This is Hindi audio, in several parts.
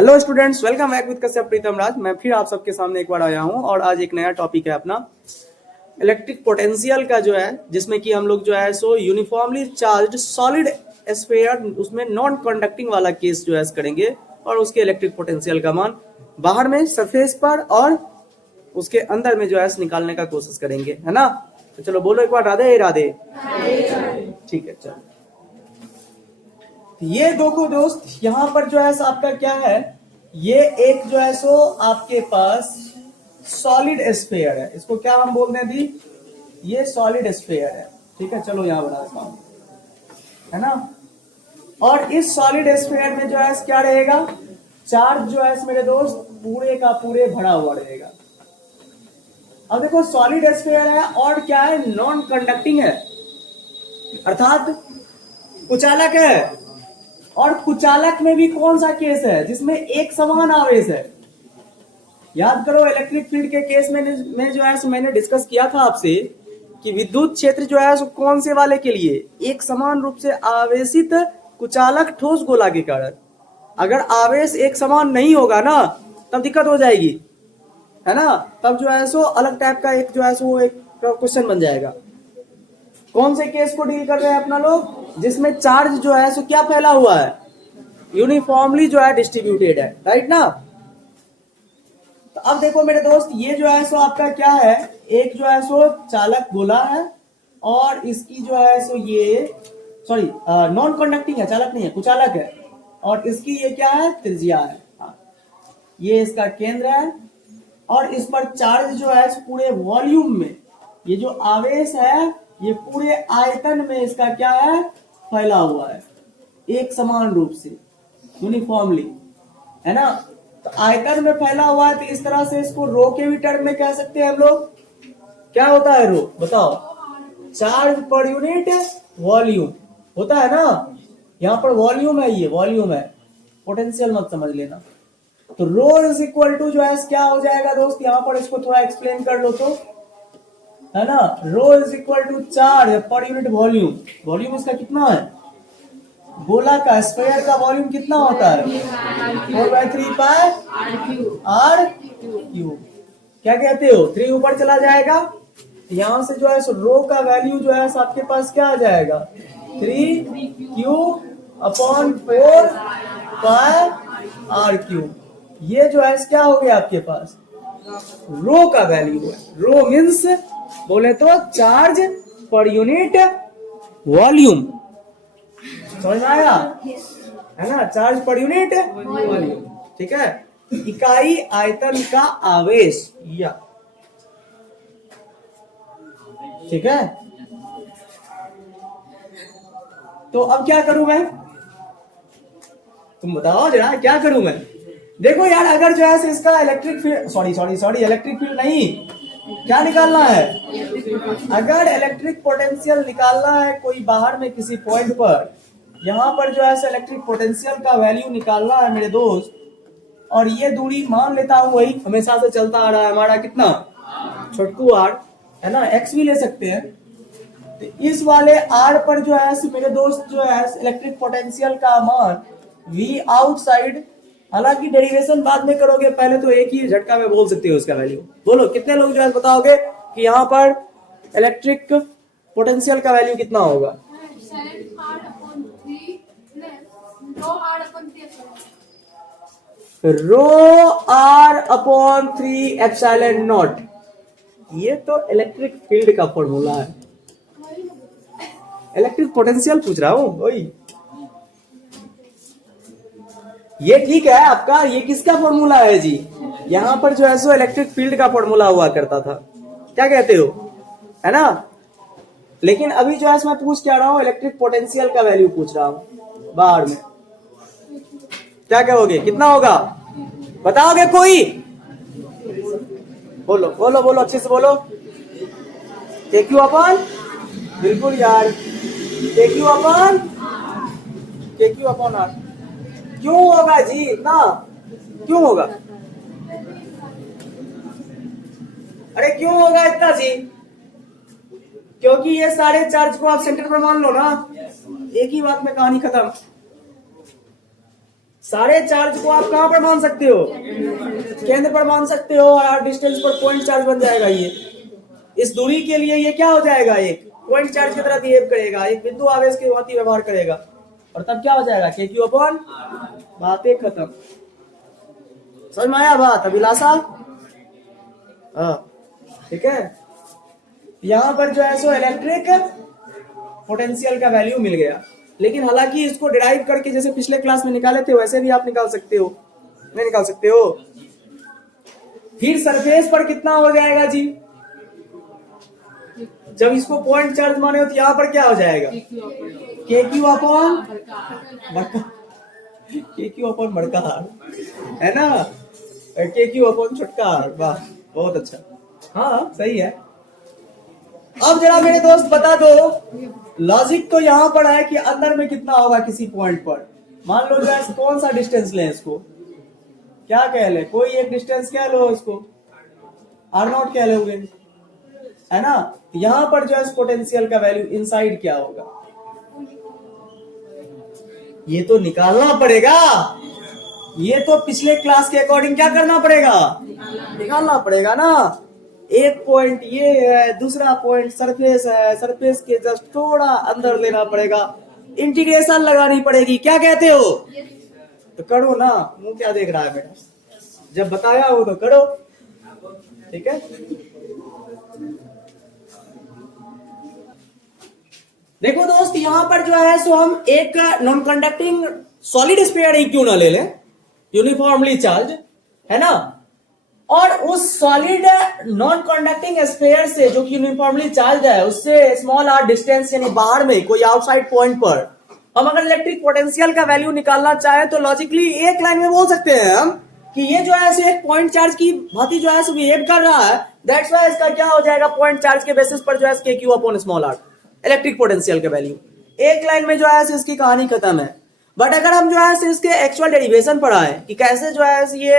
Hello students, welcome back with Kashyap Pritam Raj. मैं फिर आप सबके सामने एक बार आया हूं और आज एक नया टॉपिक है अपना इलेक्ट्रिक पोटेंशियल का जो है, जिसमें कि हम लोग जो है सो यूनिफॉर्मली चार्ज्ड सॉलिड स्फीयर उसमें नॉन कंडक्टिंग वाला केस जो है करेंगे और उसके इलेक्ट्रिक पोटेंशियल का मान बाहर में सरफेस पर और उसके अंदर में जो है निकालने का कोशिश करेंगे, है ना। तो चलो बोलो एक बार राधे राधे। ठीक है, चलो। ये देखो दोस्त, यहाँ पर जो है आपका क्या है, ये एक जो है सो आपके पास सॉलिड स्फीयर है। इसको क्या हम बोलते हैं दी, ये सॉलिड स्फीयर है। ठीक है, चलो यहाँ बना देता हूं, है ना। और इस सॉलिड स्फीयर में जो है क्या रहेगा, चार्ज जो है मेरे दोस्त पूरे का पूरे भरा हुआ रहेगा। अब देखो सॉलिड स्फीयर है और क्या है, नॉन कंडक्टिंग है, अर्थात कुचालक है। और कुचालक में भी कौन सा केस है, जिसमें एक समान आवेश है। याद करो इलेक्ट्रिक फील्ड के केस में जो है मैंने डिस्कस किया था आपसे कि विद्युत क्षेत्र जो है कौन से वाले के लिए, एक समान रूप से आवेशित कुचालक ठोस गोला के कारण। अगर आवेश एक समान नहीं होगा ना, तब दिक्कत हो जाएगी, है ना। तब जो है सो अलग टाइप का एक जो है सो एक क्वेश्चन बन जाएगा। कौन से केस को डील कर रहे हैं अपना लोग, जिसमें चार्ज जो है सो क्या फैला हुआ है, यूनिफॉर्मली जो है डिस्ट्रीब्यूटेड है, राइट ना। तो अब देखो मेरे दोस्त, ये जो है सो आपका क्या है, एक जो है सो चालक गोला है और इसकी जो है सो ये सॉरी नॉन कंडक्टिंग है, चालक नहीं है, कुचालक है। और इसकी ये क्या है, त्रिज्या है। ये इसका केंद्र है और इस पर चार्ज जो है पूरे वॉल्यूम में, ये जो आवेश है ये पूरे आयतन में इसका क्या है, फैला हुआ है एक समान रूप से, यूनिफॉर्मली, है ना। तो आयतन में फैला हुआ है, तो इस तरह से इसको रो के भी टर्म में कह सकते हैं हम लोग। क्या होता है रो, बताओ, चार्ज पर यूनिट वॉल्यूम होता है ना। यहाँ पर वॉल्यूम है, ये वॉल्यूम है, पोटेंशियल मत समझ लेना। तो रो इज इक्वल टू जो है क्या हो जाएगा दोस्त, यहाँ पर इसको थोड़ा एक्सप्लेन कर लो तो, है ना। Rho is equal to charge per unit volume. Volume इसका कितना है, गोला का स्फीयर का वॉल्यूम कितना होता है, 4/3 पाई आर क्यूब। क्या कहते हो, 3 ऊपर चला जाएगा, यहां से जो है सो रो का वैल्यू जो है आपके पास क्या आ जाएगा, 3 क्यूब/4 पाई आर क्यूब। ये जो है क्या हो गया आपके पास, रो का वैल्यू है। रो मीन्स बोले तो चार्ज पर यूनिट वॉल्यूम, समझ में आया, है ना। चार्ज पर यूनिट वॉल्यूम, ठीक है, इकाई आयतन का आवेश, या ठीक है। तो अब क्या करूं मैं, तुम बताओ जरा क्या करूं मैं। देखो यार, अगर जो है इसका electric field sorry electric field नहीं, क्या निकालना है, अगर इलेक्ट्रिक पोटेंशियल निकालना है कोई बाहर में किसी पॉइंट पर, यहां पर जो है इलेक्ट्रिक पोटेंशियल का वैल्यू निकालना है मेरे दोस्त। और ये दूरी मान लेता हूं वही हमेशा से चलता आ रहा है हमारा, कितना, छोटकू आर, है ना, एक्स भी ले सकते हैं। तो इस वाले आर पर जो है मेरे दोस्त जो है इलेक्ट्रिक पोटेंशियल का मान वी आउटसाइड, हालांकि डेरिवेशन बाद में करोगे, पहले तो एक ही झटका में बोल सकते हो उसका वैल्यू। बोलो कितने लोग जो है बताओगे कि यहाँ पर इलेक्ट्रिक पोटेंशियल का वैल्यू कितना होगा। रो आर अपॉन 3 एप्सिलॉन नॉट। ये तो इलेक्ट्रिक फील्ड का फॉर्मूला है, इलेक्ट्रिक पोटेंशियल पूछ रहा हूं वही। ये ठीक है आपका, ये किसका फॉर्मूला है जी, यहां पर जो है सो इलेक्ट्रिक फील्ड का फॉर्मूला हुआ करता था, क्या कहते हो, है ना। लेकिन अभी जो है मैं पूछ क्या रहा हूं, इलेक्ट्रिक पोटेंशियल का वैल्यू पूछ रहा हूं बाहर में। क्या कहोगे, कितना होगा, बताओगे कोई, बोलो बोलो बोलो अच्छे से बोलो। KQ अपन, बिल्कुल यार, KQ अपन आर। क्यों होगा जी इतना, क्यों होगा, अरे क्यों होगा इतना जी, क्योंकि ये सारे चार्ज को आप सेंटर पर मान लो ना, एक ही बात में कहानी खत्म। सारे चार्ज को आप कहां पर मान सकते हो, केंद्र पर मान सकते हो, और डिस्टेंस पर पॉइंट चार्ज बन जाएगा। ये इस दूरी के लिए ये क्या हो जाएगा, एक पॉइंट चार्ज की तरह बिहेव करेगा, एक बिंदु आवेश के भांति व्यवहार करेगा, और तब क्या हो जाएगा, के क्यू अपॉन, बातें खत्म। समझ में आया बात अभिलाषा? हाँ ठीक है। यहां पर जो है सो इलेक्ट्रिक पोटेंशियल का वैल्यू मिल गया, लेकिन हालांकि इसको डिराइव करके जैसे पिछले क्लास में निकाले थे वैसे भी आप निकाल सकते हो, नहीं निकाल सकते हो। फिर सरफेस पर कितना हो जाएगा जी, जब इसको पॉइंट चार्ज माने हो तो यहाँ पर क्या हो जाएगा, के क्यू अपॉन बड़का, के क्यू अपॉन बड़का हार है ना, के क्यू अपॉन छोटका हार। वाह बहुत अच्छा, हाँ सही है। अब जरा मेरे दोस्त बता दो, लॉजिक तो यहाँ पर है कि अंदर में कितना होगा किसी पॉइंट पर, मान लो जो है कौन सा डिस्टेंस लें, इसको क्या कह ले, कोई एक डिस्टेंस कह लो, इसको R0 कह लोगे, है ना। यहां पर जो है पोटेंशियल का वैल्यू इनसाइड क्या होगा, ये तो निकालना पड़ेगा, ये तो पिछले क्लास के अकॉर्डिंग क्या करना पड़ेगा, निकालना पड़ेगा ना। एक पॉइंट ये है, दूसरा पॉइंट सरफेस है, सरफेस के जस्ट थोड़ा अंदर लेना पड़ेगा, इंटीग्रेशन लगानी पड़ेगी, क्या कहते हो, तो करो ना, मुंह क्या देख रहा है बेटा, जब बताया हो तो करो, ठीक है। देखो दोस्त यहां पर जो है सो हम एक नॉन कंडक्टिंग सॉलिड स्फीयर ही क्यों ना ले लें, यूनिफॉर्मली चार्ज, है ना, और उस सॉलिड नॉन कंडक्टिंग स्फीयर से जो कि यूनिफॉर्मली चार्ज है, उससे स्मॉल आर डिस्टेंस यानी बाहर में कोई आउटसाइड पॉइंट पर हम अगर इलेक्ट्रिक पोटेंशियल का वैल्यू निकालना चाहें तो लॉजिकली एक लाइन में बोल सकते हैं हम कि ये जो है एक पॉइंट चार्ज की भांति जो है बिहेव कर रहा है, दैट्स व्हाई इसका क्या हो जाएगा, पॉइंट चार्ज के बेसिस पर जो है K Q upon small R electric potential का वैल्यू। एक लाइन में जो है इसकी कहानी खत्म है। बट अगर हम जो है इसके एक्चुअल डेरिवेशन पढ़ाएं कि कैसे जो है ये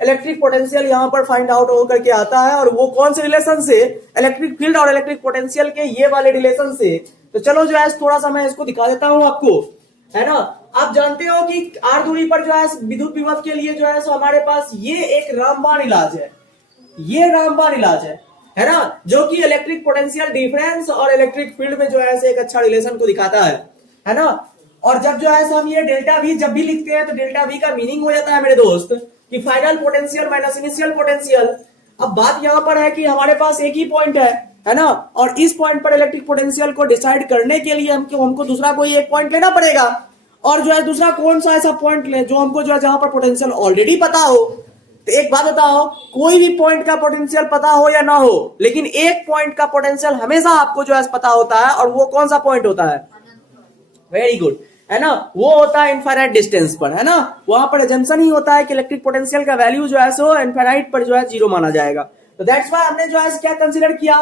इलेक्ट्रिक पोटेंशियल यहाँ पर फाइंड आउट होकर के आता है, और वो कौन से रिलेशन से, इलेक्ट्रिक फील्ड और इलेक्ट्रिक पोटेंशियल के ये वाले रिलेशन से, तो चलो जो है थोड़ा सा मैं इसको दिखा देता हूं आपको, है ना। आप जानते हो कि आर दूरी पर जो है विद्युत विभव के लिए जो है हमारे पास ये एक रामबाण इलाज है, ये रामबाण इलाज है ना, जो कि इलेक्ट्रिक पोटेंशियल डिफरेंस और इलेक्ट्रिक फील्ड में जो है एक अच्छा रिलेशन को दिखाता है ना। और जब जो है हम ये डेल्टा वी जब भी लिखते हैं तो डेल्टा वी का मीनिंग हो जाता है मेरे दोस्त कि final potential minus initial potential. अब बात यहां पर है कि हमारे पास एक ही पॉइंट है ना, और इस पॉइंट पर इलेक्ट्रिक पोटेंशियल को डिसाइड करने के लिए हमको दूसरा कोई एक पॉइंट लेना पड़ेगा, और जो है दूसरा कौन सा ऐसा पॉइंट ले जो हमको जो है जहां पर पोटेंशियल ऑलरेडी पता हो। तो एक बात बताओ, कोई भी पॉइंट का पोटेंशियल पता हो या ना हो, लेकिन एक पॉइंट का पोटेंशियल हमेशा आपको जो है पता होता है, और वो कौन सा पॉइंट होता है, वेरी गुड, है ना, वो होता है इनफाइनाइट डिस्टेंस पर, है ना। वहां पर एजम्पशन ही होता है कि इलेक्ट्रिक पोटेंशियल का वैल्यू जो है सो इनफाइनाइट पर जो है जीरो माना जाएगा। तो दैट्स व्हाई हमने जो है क्या कंसीडर किया,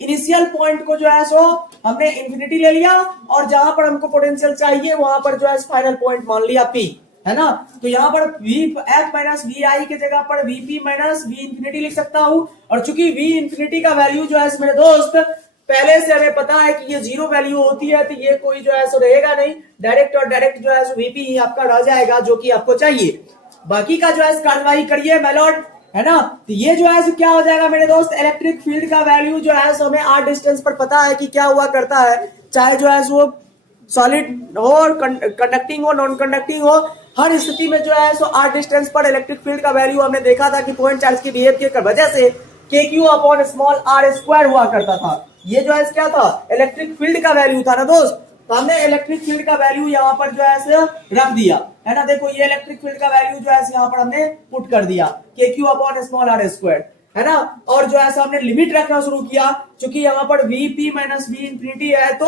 इनिशियल पॉइंट को जो है सो हमने इंफिनिटी ले लिया, और जहां पर हमको पोटेंशियल चाहिए वहां पर जो है फाइनल पॉइंट मान लिया पी, है ना। तो यहाँ पर वी एफ माइनस वी आई के जगह पर V P minus we infinity लिख सकता हूं, और चूंकि वी इंफिनिटी का वैल्यू जो है मेरे दोस्त पहले से हमें पता है कि ये जीरो वैल्यू होती है, तो ये कोई जो है सो रहेगा नहीं, डायरेक्ट और डायरेक्ट जो है सो वीपी ही आपका रह जाएगा जो कि आपको चाहिए। बाकी का जो है कार्यवाही करिए मेलॉड, है ना। तो ये जो है क्या हो जाएगा मेरे दोस्त, इलेक्ट्रिक फील्ड का वैल्यू जो है हमें आर डिस्टेंस पर पता है कि क्या हुआ करता है, चाहे जो है वो सॉलिड हो और कंडक्टिंग हो नॉन कंडक्टिंग हो, हर स्थिति में जो है सो आर डिस्टेंस पर इलेक्ट्रिक फील्ड का वैल्यू हमने देखा था कि पॉइंट चार्ज की बिहेव की वजह से K Q upon small R square हुआ करता था। ये जो है क्या था, इलेक्ट्रिक फील्ड का वैल्यू था ना दोस्त। तो हमने इलेक्ट्रिक फील्ड का वैल्यू यहाँ पर जो है रख दिया, है ना। देखो ये इलेक्ट्रिक फील्ड का वैल्यू जो है यहाँ पर हमने पुट कर दिया, K Q upon small R square, है ना। और जो है हमने लिमिट रखना शुरू किया, क्योंकि यहाँ पर V P minus we infinity है, तो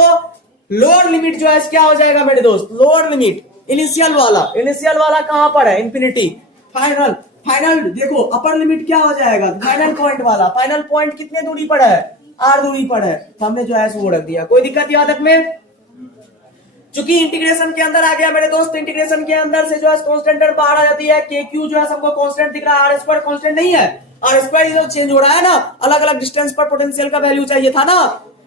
लोअर लिमिट जो है क्या हो जाएगा मेरे दोस्त, लोअर लिमिट इनिशियल वाला कहां पर है, इंफिनिटी। फाइनल देखो अपर लिमिट क्या हो जाएगा, फाइनल पॉइंट वाला, फाइनल पॉइंट कितने दूरी पर है, आर दूरी पर है, तो हमने जो है वो रख दिया। कोई दिक्कत याद में, चूंकि इंटीग्रेशन के अंदर आ गया मेरे दोस्त, इंटीग्रेशन के अंदर से जो है कांस्टेंट बाहर आ जाती है, के क्यू जो है सबको कांस्टेंट दिख रहा है, आर स्क्वायर कांस्टेंट नहीं है, आर स्क्वायर चेंज हो रहा है ना, अलग अलग डिस्टेंस पर पोटेंशियल का वैल्यू चाहिए था ना,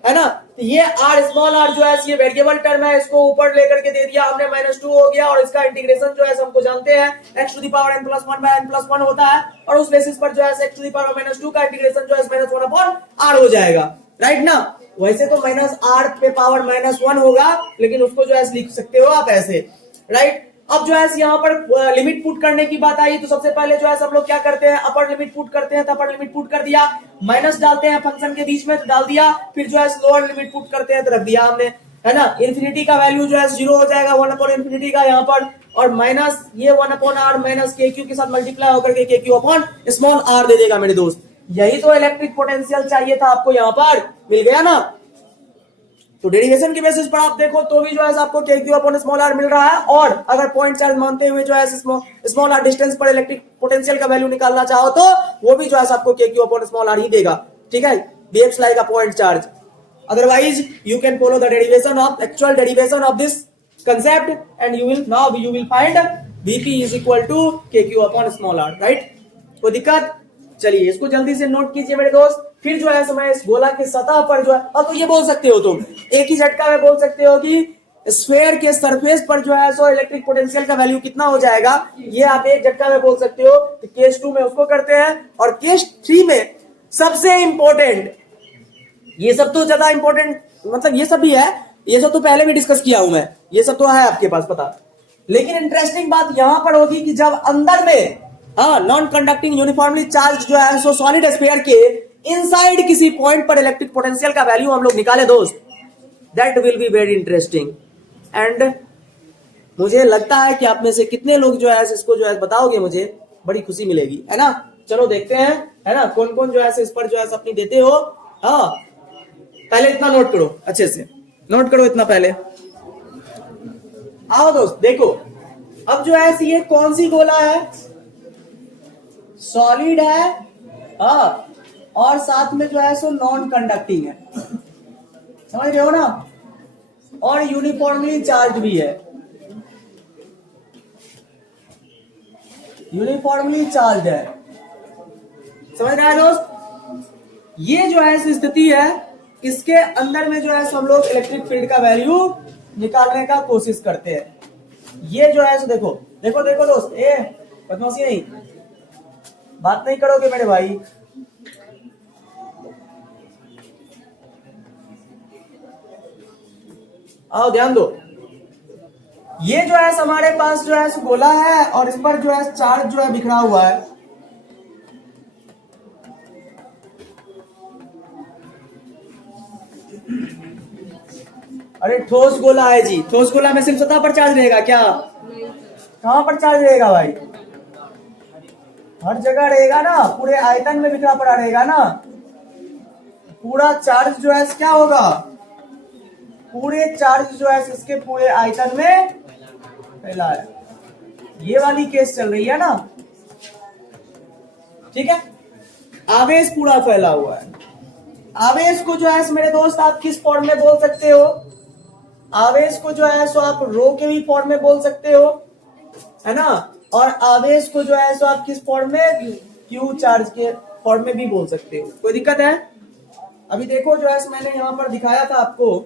है ना। तो ये आर स्मॉल आर जो है ये वेरिएबल टर्म है, इसको ऊपर लेकर के दे दिया हमने -2 हो गया, और इसका इंटीग्रेशन जो है हमको जानते हैं x to the power n plus 1 by n plus 1 होता है, और उस बेसिस पर जो है x टू द पावर -2 का इंटीग्रेशन जो है -1 अपॉन r हो जाएगा, राइट ना। वैसे तो -r पे पावर -1 होगा, लेकिन उसको जो है लिख सकते हो आप ऐसे, राइट। अब जो है यहाँ पर लिमिट पुट करने की बात आई, तो सबसे पहले जो है सब लोग क्या करते हैं, अपर लिमिट पुट करते हैं, तो अपर लिमिट पुट कर दिया, माइनस डालते हैं फंक्शन के बीच में तो डाल दिया, फिर जो है लोअर लिमिट पुट करते हैं तो रख दिया हमने, है ना। इन्फिनिटी का वैल्यू जो है 0 हो जाएगा 1 अपॉन इन्फिनिटी का यहाँ पर, और माइनस ये 1 upon R minus K Q के साथ मल्टीप्लाई होकर K Q upon small R दे देगा मेरे दोस्त। यही तो इलेक्ट्रिक पोटेंशियल चाहिए था आपको, यहाँ पर मिल गया ना। तो डेरिवेशन के बेसिस पर आप देखो तो भी जो है आपको K Q upon small are मिल रहा है, और अगर पॉइंट चार्ज मानते हुए जो है स्मॉल आर डिस्टेंस पर इलेक्ट्रिक पोटेंशियल का वैल्यू निकालना चाहो तो वो भी जो है आपको K Q upon small R ही देगा, ठीक है, behaves like a point charge. Otherwise you can follow the derivation of actual derivation of this concept and you will find Vp is equal to K Q upon small R, right. कोई दिक्कत? चलिए इसको जल्दी से नोट कीजिए मेरे दोस्त। फिर जो है समय इस गोला की सतह पर जो है, अब तो ये बोल सकते हो तुम एक ही झटका में बोल सकते हो कि स्फेयर के सरफेस पर जो है सो इलेक्ट्रिक पोटेंशियल का वैल्यू कितना हो जाएगा, ये आप एक झटका में बोल सकते हो। तो केस 2 में उसको करते हैं, और केस 3 में सबसे इंपॉर्टेंट, ये सब तो ज्यादा इंपॉर्टेंट मतलब ये सब भी है, ये सब तो पहले भी डिस्कस किया हूं मैं, ये सब तो है आपके पास पता, लेकिन इंटरेस्टिंग बात यहां पर होगी कि जब अंदर में नॉन कंडक्टिंग यूनिफॉर्मली चार्ज जो है सो सॉलिड स्फीयर के इनसाइड किसी पॉइंट पर इलेक्ट्रिक पोटेंशियल का वैल्यू हम लोग निकाले दोस्त, that will be very interesting. And मुझे लगता है कि आप में से कितने लोग जो है इसको जो है बताओगे, मुझे बड़ी खुशी मिलेगी, है ना। चलो देखते हैं, है ना, कौन कौन जो है इस पर जो है अपनी देते हो। हाँ पहले इतना नोट करो, अच्छे से नोट करो इतना पहले। आओ दोस्त देखो, अब जो है ये कौन सी गोला है, सॉलिड है, हाँ, और साथ में जो है सो नॉन कंडक्टिंग है, समझ रहे हो ना, और यूनिफॉर्मली चार्ज भी है, यूनिफॉर्मली चार्ज है, समझ रहे हैं दोस्त। ये जो है स्थिति है, इसके अंदर में जो है सब लोग इलेक्ट्रिक फील्ड का वैल्यू निकालने का कोशिश करते हैं। ये जो है सो देखो देखो देखो दोस्त, ए बदमाशी नहीं, बात नहीं करोगे मेरे भाई। आओ ध्यान दो, ये जो है हमारे पास जो है गोला है, और इस पर जो है चार्ज जो है बिखरा हुआ है, अरे ठोस गोला है जी, ठोस गोला में सिर्फ सतह पर चार्ज रहेगा क्या, कहां पर चार्ज रहेगा भाई, हर जगह रहेगा ना, पूरे आयतन में बिखरा पड़ा रहेगा ना, पूरा चार्ज जो है क्या होगा, पूरे चार्ज जो है इसके पूरे आयतन में फैला है। ये वाली केस चल रही है ना, ठीक है, आवेश पूरा फैला हुआ है। आवेश को जो है मेरे दोस्त आप किस फॉर्म में बोल सकते हो, आवेश को जो है सो आप रो के भी फॉर्म में बोल सकते हो, है ना, और आवेश को जो है सो आप किस फॉर्म में, क्यू चार्ज के फॉर्म में भी बोल सकते हो। कोई दिक्कत है? अभी देखो जो है मैंने यहाँ पर दिखाया था आपको,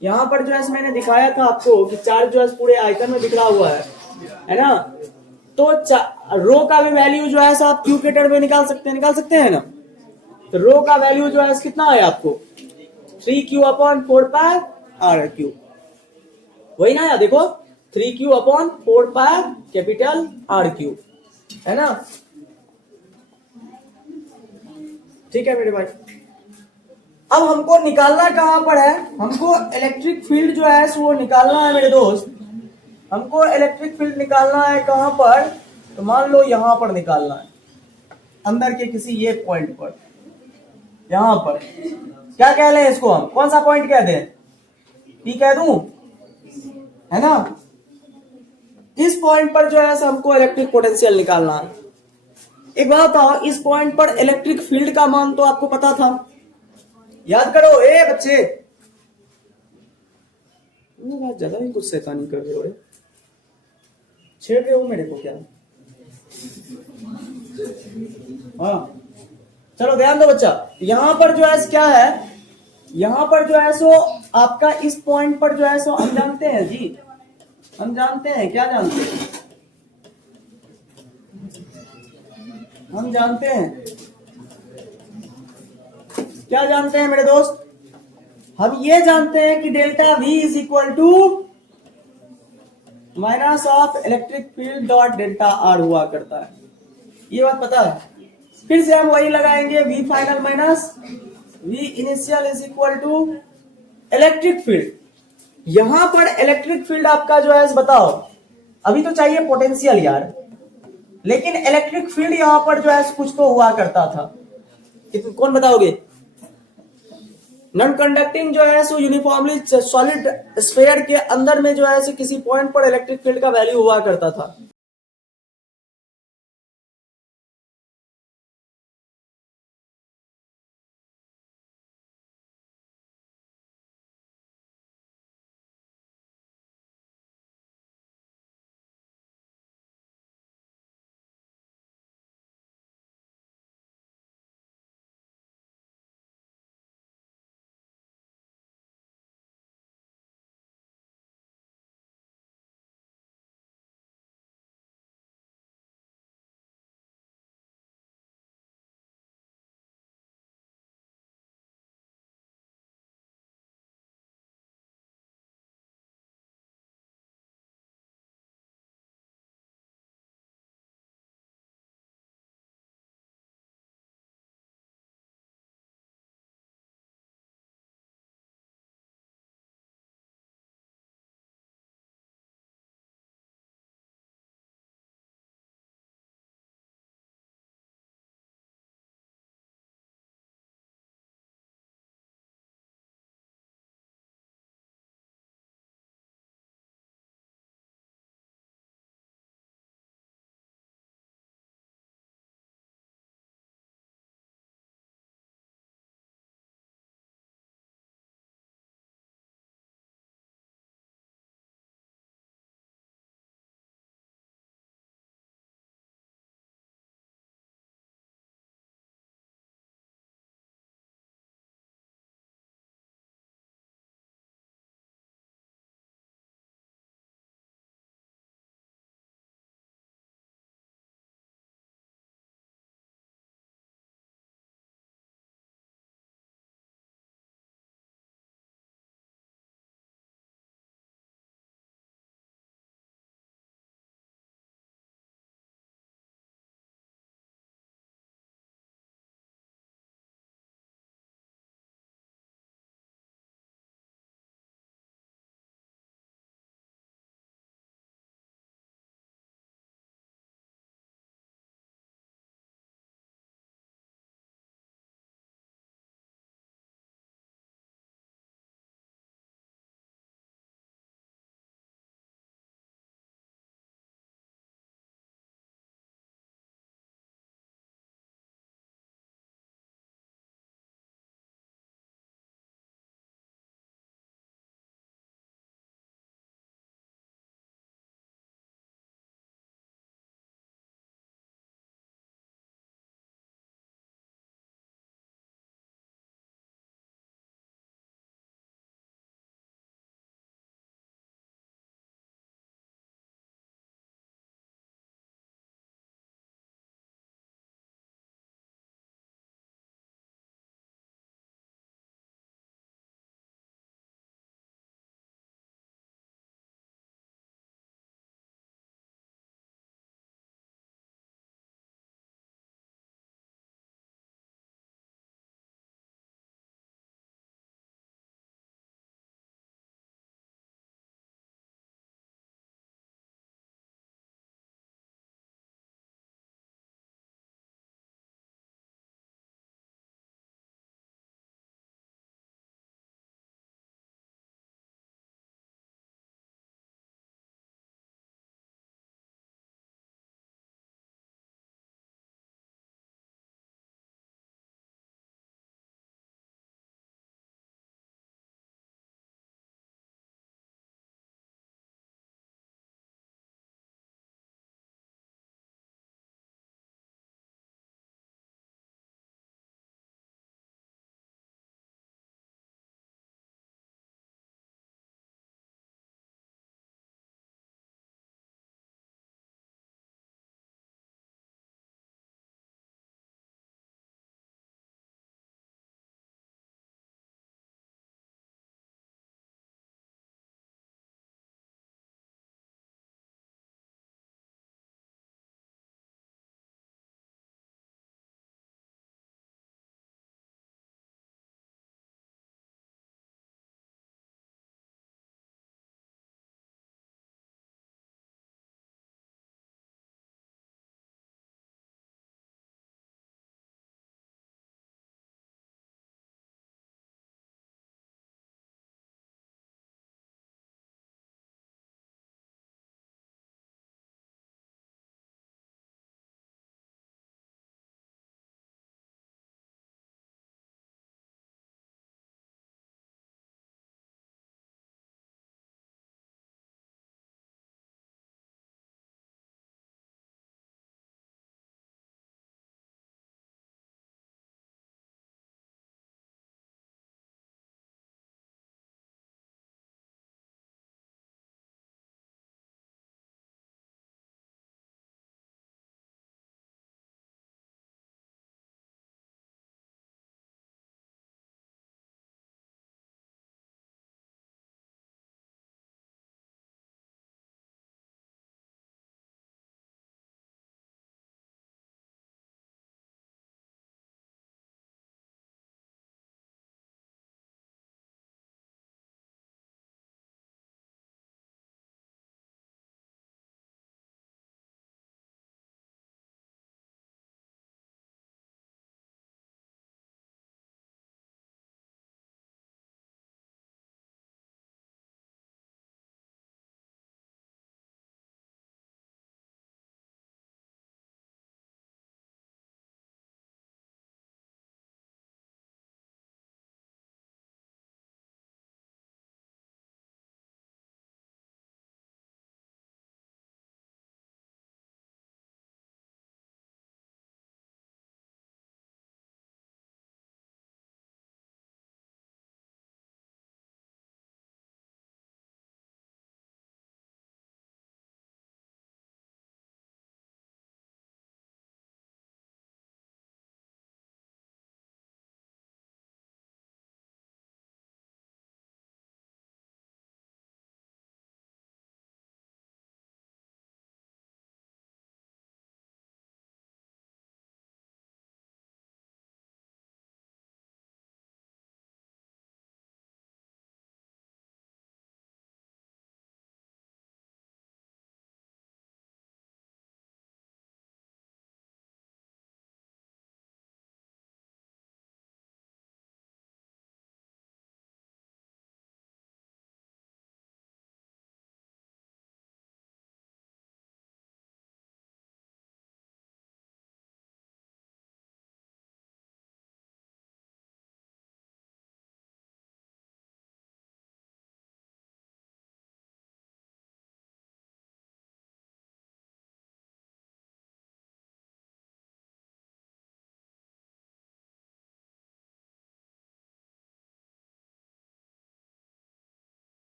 यहाँ पर जो है मैंने दिखाया था आपको कि चार्ज जो है पूरे आयतन में बिखरा हुआ है ना, तो रो का भी वैल्यू जो है आप क्यू के टर्म में निकाल सकते हैं ना। तो रो का वैल्यू जो है कितना है आपको, 3q upon 4 pi are Q, वही ना यार, देखो 3q upon 4 pi capital R Q, है ना, ठीक है मेरे भाई। अब हमको निकालना कहां पर है, हमको इलेक्ट्रिक फील्ड जो है वो निकालना है मेरे दोस्त, हमको इलेक्ट्रिक फील्ड निकालना है कहां पर, तो मान लो यहां पर निकालना है, अंदर के किसी ये पॉइंट पर, यहां पर क्या कह लें इसको, हम कौन सा पॉइंट कह दें, पी कह दूं, है ना। इस पॉइंट पर जो है हमको इलेक्ट्रिक पोटेंशियल निकालना है। एक बात बताओ, इस पॉइंट पर इलेक्ट्रिक फील्ड का मान तो आपको पता था, याद करो ए बच्चे, बात ज्यादा ही कुछ शैतानी कर रहे हो, छेड़ रहे हो मेरे को क्या। हाँ चलो ध्यान दो बच्चा, यहां पर जो है क्या है, यहां पर जो है सो आपका इस पॉइंट पर जो है सो हम जानते हैं जी, हम जानते हैं, क्या जानते हैं, हम जानते हैं, क्या जानते हैं मेरे दोस्त, हम ये जानते हैं कि delta V is equal to minus of electric field dot delta R हुआ करता है। ये बात पता है। फिर से हम वही लगाएंगे, V final minus V initial is equal to electric field. यहां पर इलेक्ट्रिक फील्ड आपका जो है बताओ, अभी तो चाहिए पोटेंशियल यार, लेकिन इलेक्ट्रिक फील्ड यहां पर जो है कुछ तो हुआ करता था, कौन बताओगे। नॉन कंडक्टिंग जो है सो यूनिफॉर्मली सॉलिड स्फीयर के अंदर में जो है किसी पॉइंट पर इलेक्ट्रिक फील्ड का वैल्यू हुआ करता था।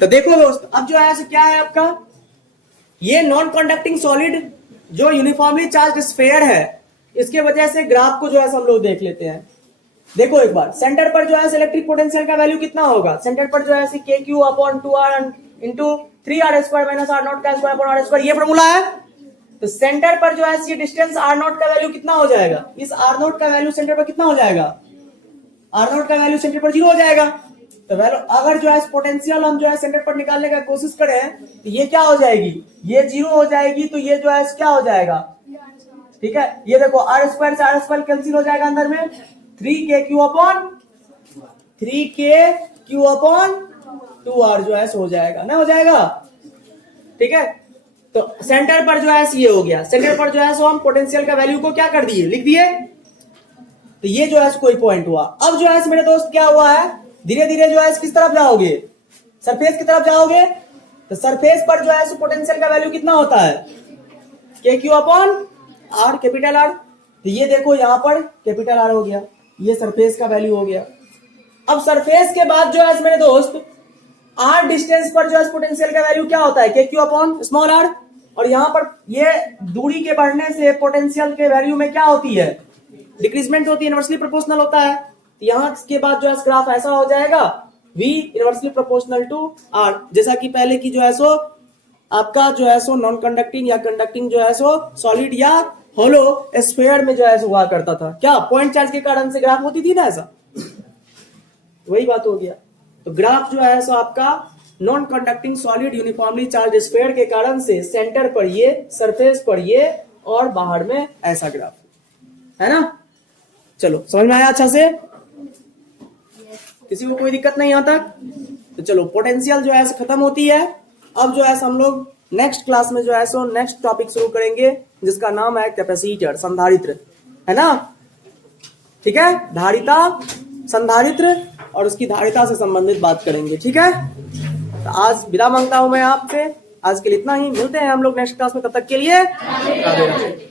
तो देखो दोस्त, अब जो है क्या है आपका, ये नॉन कंडक्टिंग सॉलिड जो यूनिफॉर्मली चार्ज स्फेयर है, इसके वजह से ग्राफ को जो है हम लोग देख लेते हैं। देखो एक बार, सेंटर पर जो है इलेक्ट्रिक पोटेंशियल का वैल्यू कितना होगा, सेंटर पर जो है K Q upon 2r into 3r square minus r not का स्क्वायर अपॉन r स्क्वायर, ये फॉर्मूला है। तो सेंटर पर जो है ये डिस्टेंस r नॉट का वैल्यू कितना हो जाएगा, इस r नॉट का वैल्यू सेंटर पर कितना हो जाएगा, r नॉट का वैल्यू सेंटर पर 0 हो जाएगा। तो वैल्यू अगर जो है पोटेंशियल हम जो है सेंटर पर निकालने का कोशिश करें तो ये क्या हो जाएगी, ये 0 हो जाएगी, तो ये जो है क्या हो जाएगा, ठीक है। ये देखो r स्क्वायर से r स्क्वायर कैंसिल हो जाएगा, अंदर में 3k क्यू अपॉन 2r जो है हो जाएगा ना, हो जाएगा, ठीक है। तो सेंटर पर जो है ये हो गया, सेंटर पर जो है हम पोटेंशियल का वैल्यू को क्या कर दिए, लिख दिए। तो ये जो है कोई पॉइंट हुआ। अब जो है मेरे दोस्त क्या हुआ है, धीरे धीरे जो है किस तरफ जाओगे, सरफेस की तरफ जाओगे। तो सरफेस पर जो है पोटेंशियल का वैल्यू कितना होता है, K Q upon R, capital R. तो ये देखो यहाँ पर कैपिटल आर हो गया, ये सरफेस का वैल्यू हो गया। अब सरफेस के बाद जो है मेरे दोस्त आर डिस्टेंस पर जो है पोटेंशियल का वैल्यू क्या होता है, K Q upon small are. और यहाँ पर ये दूरी के बढ़ने से पोटेंशियल के वैल्यू में क्या होती है, डिक्रीजमेंट होती है, इनवर्सली प्रोपोर्शनल होता है। तो यहाँ के बाद जो है ग्राफ ऐसा हो जाएगा, V inversely proportional to R, जैसा कि पहले की जो है आपका जो है नॉन कंडक्टिंग या कंडक्टिंग जो है सॉलिड या होलो स्फीयर में जो है हुआ करता था। क्या पॉइंट चार्ज के कारण से ग्राफ होती थी ना, ऐसा वही बात हो गया। तो ग्राफ जो है आपका non conducting solid uniformly charge sphere के कारण से सेंटर पर ये, सरफेस पर ये और बाहर में ऐसा ग्राफ है ना। चलो समझ में आया अच्छा से, किसी को कोई दिक्कत नहीं यहाँ तक। तो चलो पोटेंशियल जो है खत्म होती है। अब जो है हम लोग नेक्स्ट क्लास में जो है नेक्स्ट टॉपिक शुरू करेंगे, जिसका नाम है कैपेसिटर, संधारित्र, है ना, ठीक है। धारिता, संधारित्र और उसकी धारिता से संबंधित बात करेंगे, ठीक है। तो आज विदा मांगता हूं मैं आपसे, आज के लिए इतना ही, मिलते हैं हम लोग नेक्स्ट क्लास में, तब तक के लिए राधे राधे।